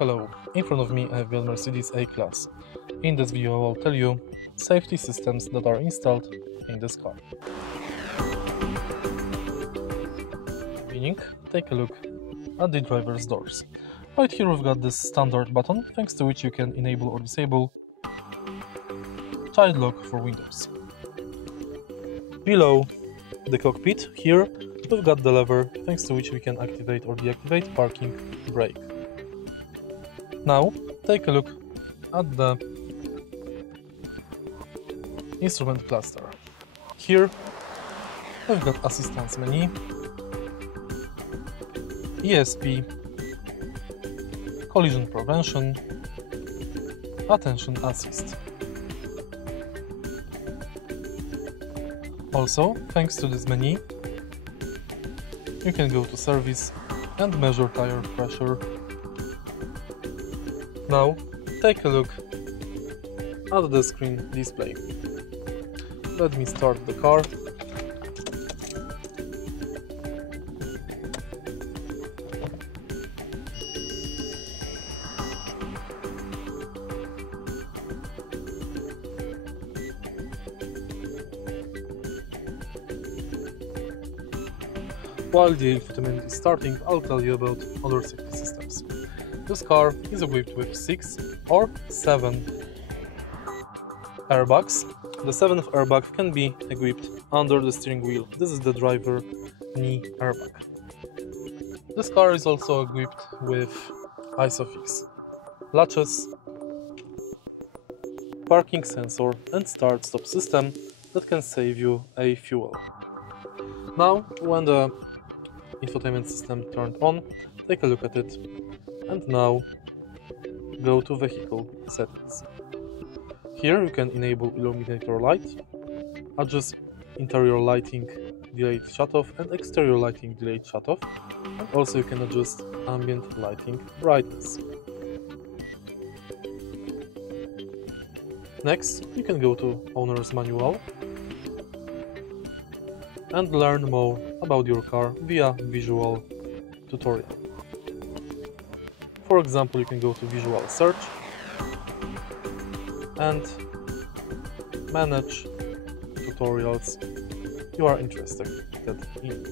Hello, in front of me I have got Mercedes A Class. In this video I will tell you safety systems that are installed in this car. Beginning, take a look at the driver's doors. Right here we've got this standard button, thanks to which you can enable or disable child lock for windows. Below the cockpit, here we've got the lever, thanks to which we can activate or deactivate parking brake. Now, take a look at the instrument cluster. Here, we've got assistance menu, ESP, collision prevention, attention assist. Also, thanks to this menu, you can go to service and measure tire pressure. Now, take a look at the screen display. Let me start the car. While the infotainment is starting, I'll tell you about other safety systems. This car is equipped with 6 or 7 airbags. The 7th airbag can be equipped under the steering wheel. This is the driver knee airbag. This car is also equipped with ISOFIX, latches, parking sensor and start-stop system that can save you a fuel. Now, when the infotainment system turned on, take a look at it, and now go to vehicle settings. Here you can enable illuminator light, adjust interior lighting delayed shutoff and exterior lighting delayed shutoff, and also you can adjust ambient lighting brightness. Next, you can go to owner's manual and learn more about your car via visual tutorial. For example, you can go to visual search and manage tutorials you are interested in.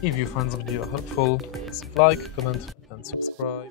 If you find the video helpful, please like, comment and subscribe.